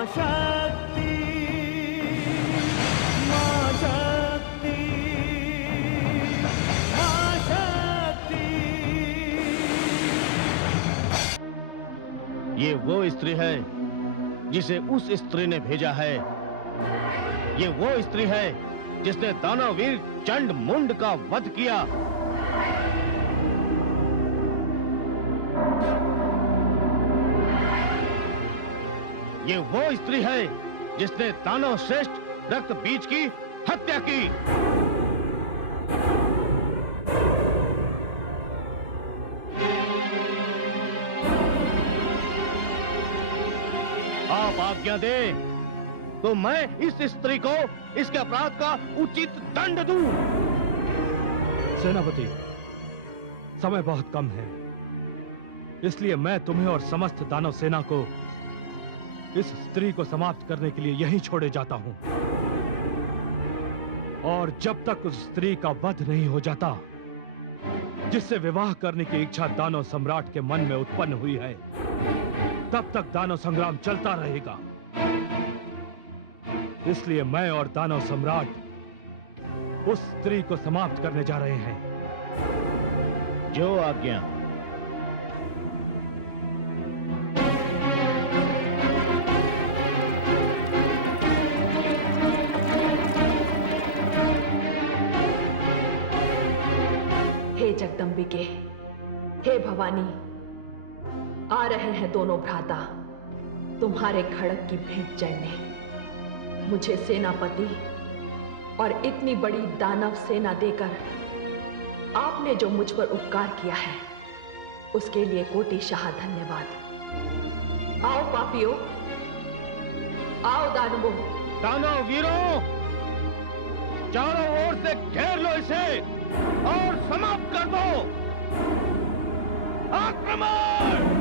मां शक्ति, मां शक्ति, मां शक्ति। ये वो स्त्री है जिसे उस स्त्री ने भेजा है। ये वो स्त्री है जिसने दानववीर चंड मुंड का वध किया। ये वो स्त्री है जिसने दानव श्रेष्ठ रक्त बीज की हत्या की। आप आज्ञा दे तो मैं इस स्त्री को इसके अपराध का उचित दंड दूं। सेनापति, समय बहुत कम है, इसलिए मैं तुम्हें और समस्त दानव सेना को इस स्त्री को समाप्त करने के लिए यहीं छोड़े जाता हूं। और जब तक उस स्त्री का वध नहीं हो जाता, जिससे विवाह करने की इच्छा दानव सम्राट के मन में उत्पन्न हुई है, तब तक दानव संग्राम चलता रहेगा। इसलिए मैं और दानव सम्राट उस स्त्री को समाप्त करने जा रहे हैं। जो आज्ञा। हे जगदम्बिके, हे भवानी, आ रहे हैं दोनों भ्राता तुम्हारे खड़ग की भेंट चढ़ने। मुझे सेनापति और इतनी बड़ी दानव सेना देकर आपने जो मुझ पर उपकार किया है, उसके लिए कोटिशाह धन्यवाद। आओ पापियों, आओ दानवों। दानव वीरों, चारों ओर से घेर लो इसे और समाप्त कर दो। आक्रमण!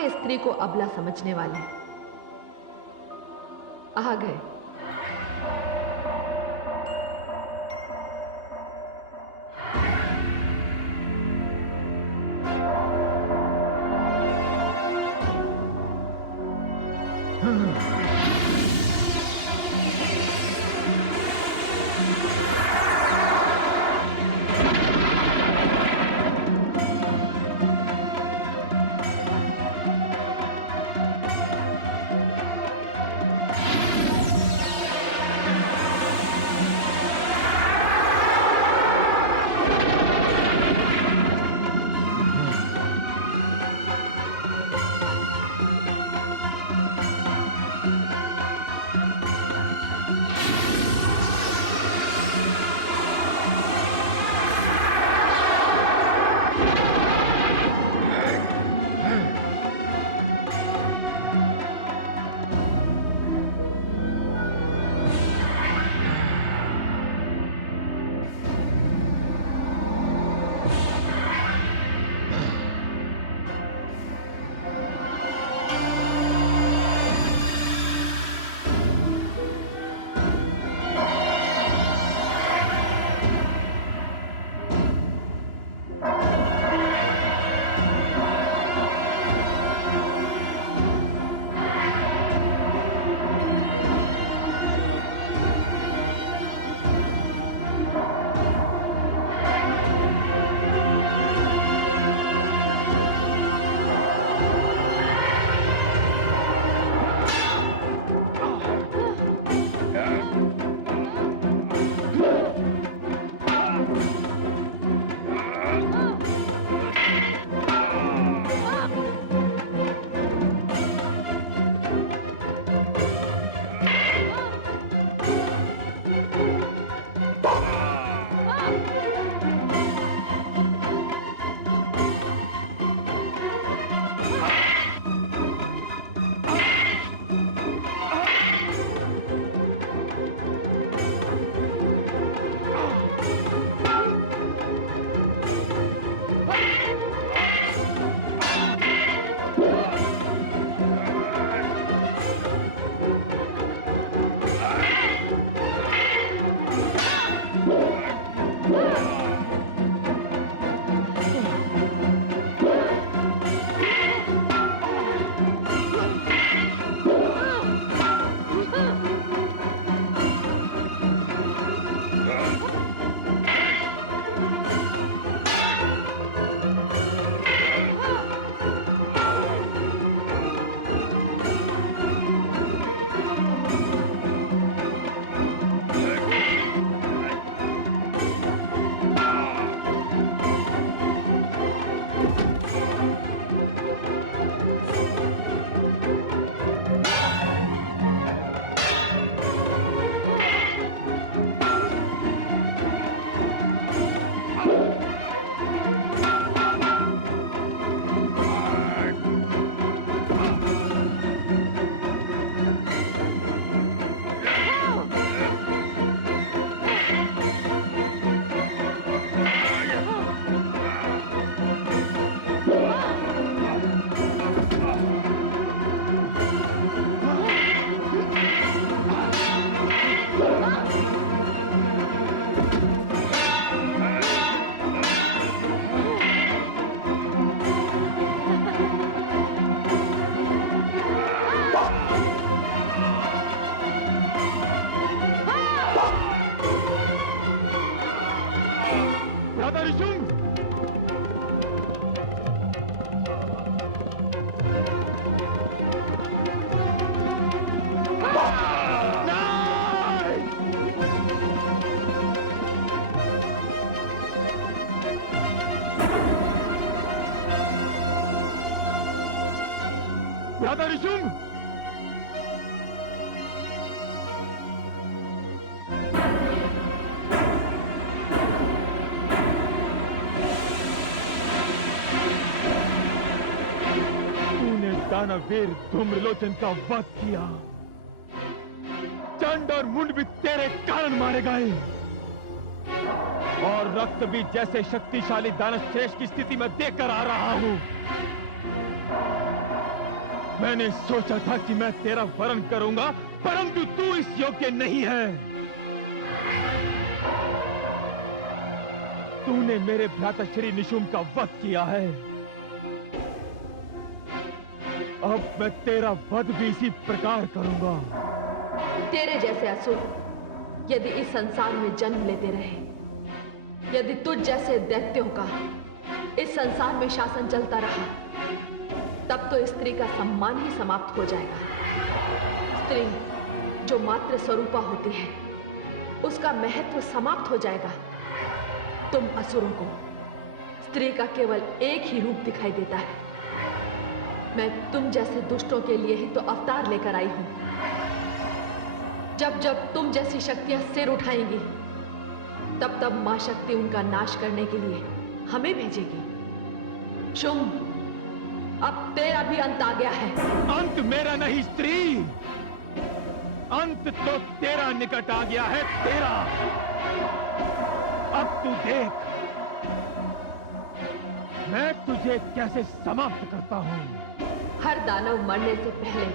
सारे स्त्री को अबला समझने वाले आ गए। ब्रदर रिशुम, तूने दानवीर धूम्रलोचन का वध किया। चंड और मुंड भी तेरे कारण मारे गए और रक्त भी जैसे शक्तिशाली दानश्रेष्ठ की स्थिति में देखकर आ रहा हूं। मैंने सोचा था कि मैं तेरा वरण करूंगा, परंतु तू इस योग्य नहीं है। तूने मेरे भ्राता श्री निशुंभ का वध किया है। अब मैं तेरा वध भी इसी प्रकार करूंगा। तेरे जैसे असुर यदि इस संसार में जन्म लेते रहे, यदि तुझ जैसे दैत्यों का इस संसार में शासन चलता रहा, तब तो स्त्री का सम्मान ही समाप्त हो जाएगा। स्त्री जो मात्र स्वरूपा होती है, उसका महत्व समाप्त हो जाएगा। तुम असुरों को स्त्री का केवल एक ही रूप दिखाई देता है। मैं तुम जैसे दुष्टों के लिए ही तो अवतार लेकर आई हूं। जब जब तुम जैसी शक्तियां सिर उठाएंगी, तब तब मां शक्ति उनका नाश करने के लिए हमें भेजेगी। शुंभ, अब तेरा भी अंत आ गया है। अंत मेरा नहीं स्त्री, अंत तो तेरा निकट आ गया है, तेरा। अब तू देख मैं तुझे कैसे समाप्त करता हूं। हर दानव मरने से पहले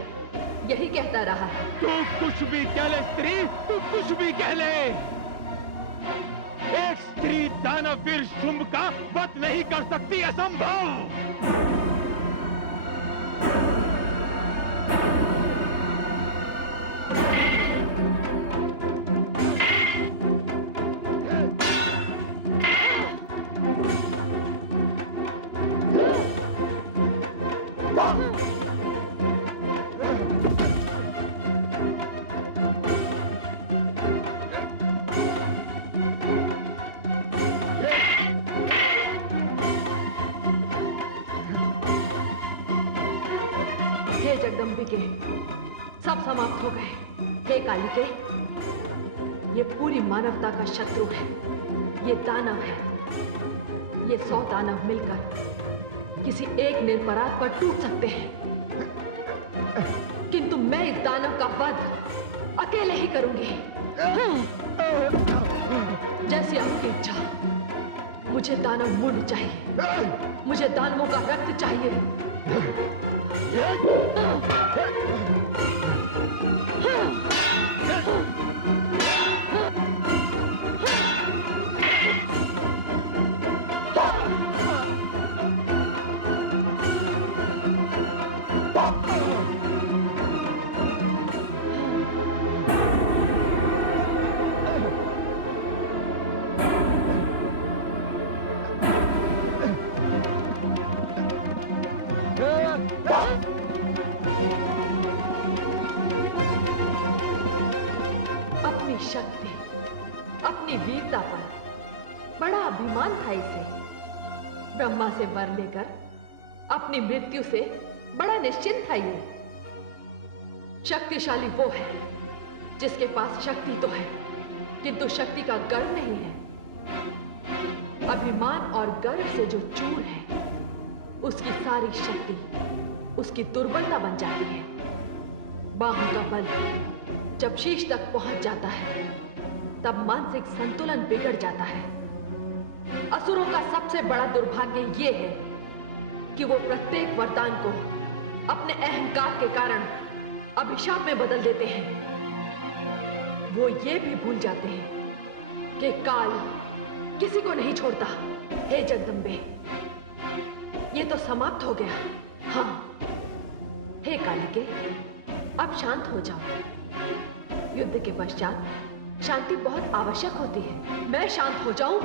यही कहता रहा है। तू कुछ भी कह ले स्त्री, तू कुछ भी कह ले। एक स्त्री दानवीर शुंभ का वध नहीं कर सकती, असंभव। हे जगदम्बिके, सब समाप्त हो गए। हे कालिके, ये पूरी मानवता का शत्रु है, ये दानव है। ये 100 दानव मिलकर किसी एक निरपराध पर टूट सकते हैं, किंतु मैं इस दानव का वध अकेले ही करूंगी। जैसी आपकी इच्छा। मुझे दानव मुंड चाहिए, मुझे दानवों का रक्त चाहिए। अपनी शक्ति, अपनी वीरता पर बड़ा अभिमान था इसे। ब्रह्मा से वर लेकर अपनी मृत्यु से बड़ा निश्चिंत था ये। शक्तिशाली वो है जिसके पास शक्ति तो है, किंतु शक्ति का गर्व नहीं है। अभिमान और गर्व से जो चूर है, उसकी सारी शक्ति उसकी दुर्बलता बन जाती है। बाहों का बल जब शीश तक पहुंच जाता है, तब मानसिक संतुलन बिगड़ जाता है। असुरों का सबसे बड़ा दुर्भाग्य यह है कि वो प्रत्येक वरदान को अपने अहंकार के कारण अभिशाप में बदल देते हैं। वो ये भी भूल जाते हैं कि काल किसी को नहीं छोड़ता। हे जगदम्बे, ये तो समाप्त हो गया। हाँ, हे कालिके, अब शांत हो जाओ। युद्ध के पश्चात शांति बहुत आवश्यक होती है। मैं शांत हो जाऊं?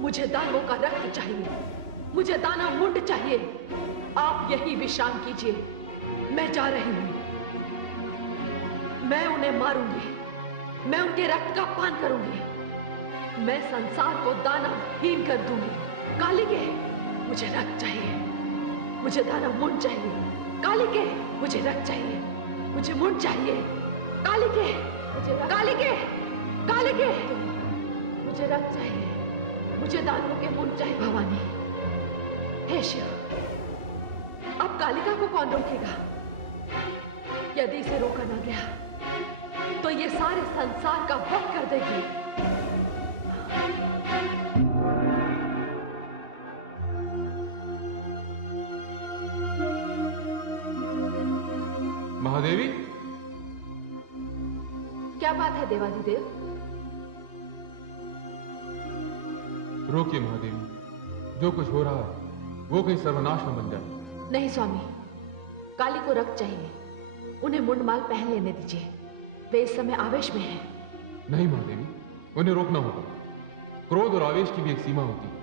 मुझे दानवों का रक्त चाहिए, मुझे दानव मुंड चाहिए। आप यही विश्राम कीजिए, मैं जा रही हूं। मैं उन्हें मारूंगी, मैं उनके रक्त का पान करूंगी। मैं संसार को दानवहीन कर दूंगी। कालिके, मुझे रक्त चाहिए, मुझे दानव मुंड चाहिए। कालिके, मुझे रक्त चाहिए, मुझे मुंड चाहिए। कालिके, मुझे कालिके, कालिके, मुझे रक्त चाहिए, मुझे दानवों के मुंड चाहिए। भवानी, हे शिव, अब कालिका को कौन रोकेगा? यदि इसे रोका ना गया तो ये सारे संसार का वध कर देगी। महादेवी, क्या बात है देवाधिदेव? रोकिए महादेवी, जो कुछ हो रहा है वो कहीं सर्वनाश न बन जाए। नहीं स्वामी, काली को रक्त चाहिए। उन्हें मुंडमाल पहन लेने दीजिए, वे इस समय आवेश में हैं। नहीं महादेवी, उन्हें रोकना होगा। क्रोध और आवेश की भी एक सीमा होती है।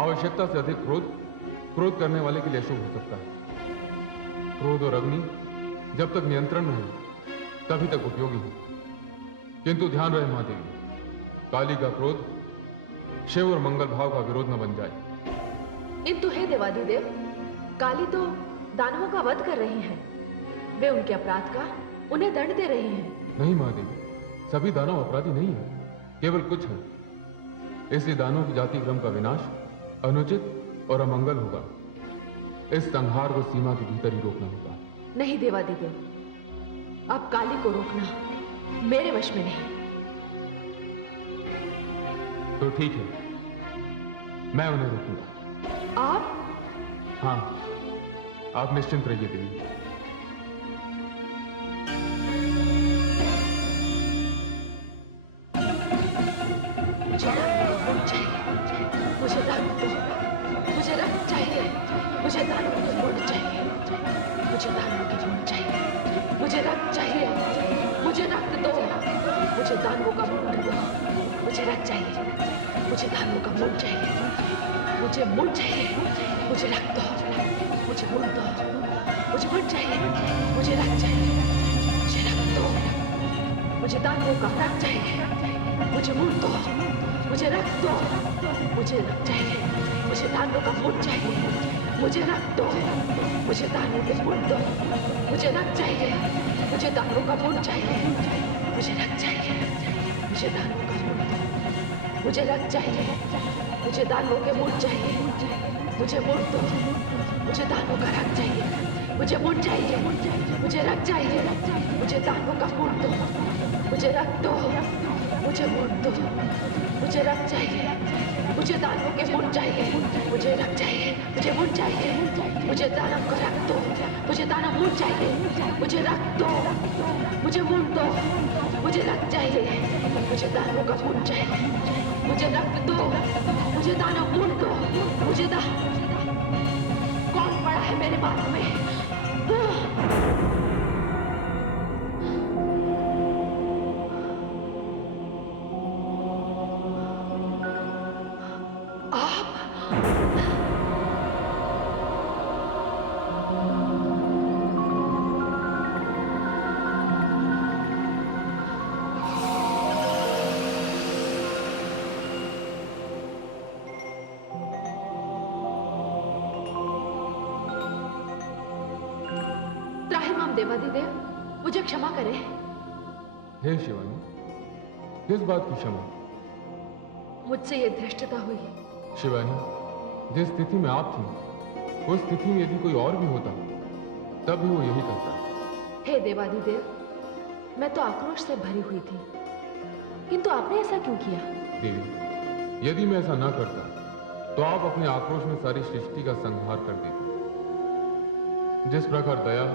आवश्यकता से अधिक क्रोध करने वाले के लिए अशुभ हो सकता है। क्रोध और अग्नि जब तक नियंत्रण में है तभी तक उपयोगी है। किंतु ध्यान रहे महादेवी, काली का क्रोध शिव और मंगल भाव का विरोध न बन जाए। किंतु हे देवाधिदेव, काली तो दानवों का वध कर रही हैं। वे उनके अपराध का उन्हें दंड दे रही हैं। नहीं महादेवी, सभी दानव अपराधी नहीं है, केवल कुछ हैं। इसलिए दानवों की जाति क्रम का विनाश अनुचित और अमंगल होगा। इस संहार को सीमा के भीतर ही रोकना होगा। नहीं देवाधिदेव, अब काली को रोकना मेरे वश में नहीं। तो ठीक है, मैं उन्हें रोकूंगा। आप? हाँ, आप निश्चिंत रहिए देवी। मुझे रक्त दो, मुझे रक्त चाहिए, मुझे दानवों की मुंड चाहिए, मुझे दानवों की मुंड चाहिए, मुझे रक्त चाहिए, मुझे रक्त दो, मुझे दानवों का मुंड दो, मुझे रक्त चाहिए, मुझे दानवों का मुंड चाहिए, मुझे मुंड चाहिए, मुझे रक्त दो, मुझे मुंड दो, मुझे मुंड चाहिए, मुझे रक्त चाहिए, मुझे रक्त दो, मुझे दानवों का रक्त चाहिए, मुझे मुंड दो, मुझे रक्त दो, मुझे रक्त चाहिए, मुझे दानवों का मुंड चाहिए, मुझे रक्त दो, मुझे दानवों के मुंड दो, मुझे रक्त चाहिए, मुझे दानवों का मुंड चाहिए, मुझे रक्त चाहिए, मुझे दानवों का मुंड दो, मुझे रक्त चाहिए, मुझे दानवों के मुंड चाहिए, मुझे मुंड दो, मुझे दानवों का रक्त चाहिए, मुझे मुंड चाहिए, मुझे रक्त चाहिए, मुझे दानवों का मुंड दो, मुझे रक्त दो, मुझे मुंड दो, मुझे रक्त चाहिए, मुझे दानवों के मुंड चाहिए, मुझे रक्त चाहिए, मुझे मुंड चाहिए, मुझे दानव का रक्त दो, मुझे दानव मुंड चाहिए, मुझे रक्त दो, मुझे मुंड दो, मुझे रक्त चाहिए, मुझे दानवों का मुंड चाहिए, मुझे रक्त दो, मुझे दानव मुंड दो, मुझे कौन पड़ा है मेरे बात में? देवाधिदेव, मुझे क्षमा करें। हे शिवानी, किस बात की क्षमा? मुझसे ये धृष्टता हुई। शिवानी, जिस स्थिति में आप थी उस स्थिति में यदि कोई और भी होता तब भी वो यही करता। हे देवाधिदेव, मैं तो आक्रोश से भरी हुई थी, किंतु आपने ऐसा क्यों किया? देवी, यदि मैं ऐसा ना करता तो आप अपने आक्रोश में सारी सृष्टि का संहार कर देते। जिस प्रकार दया,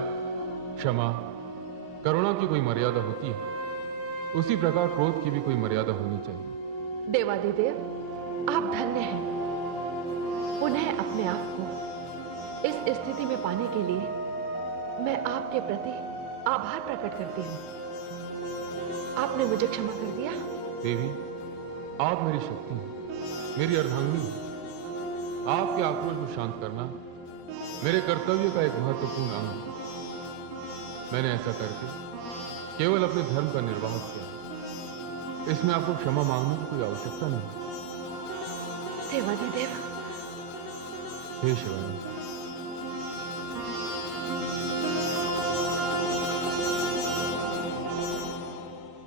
क्षमा, करुणा की कोई मर्यादा होती है, उसी प्रकार क्रोध की भी कोई मर्यादा होनी चाहिए। देवाधिदेव, आप धन्य हैं। पुनः अपने आप को इस स्थिति में पाने के लिए मैं आपके प्रति आभार प्रकट करती हूँ। आपने मुझे क्षमा कर दिया। देवी, आप मेरी शक्ति हैं, मेरी अर्धांगिनी हैं। आपके आक्रोश को शांत करना मेरे कर्तव्य का एक महत्वपूर्ण अंग है। मैंने ऐसा करके केवल अपने धर्म का निर्वाह किया। इसमें आपको क्षमा मांगने की कोई आवश्यकता नहीं। देवाधिदेव। हे शिवानी,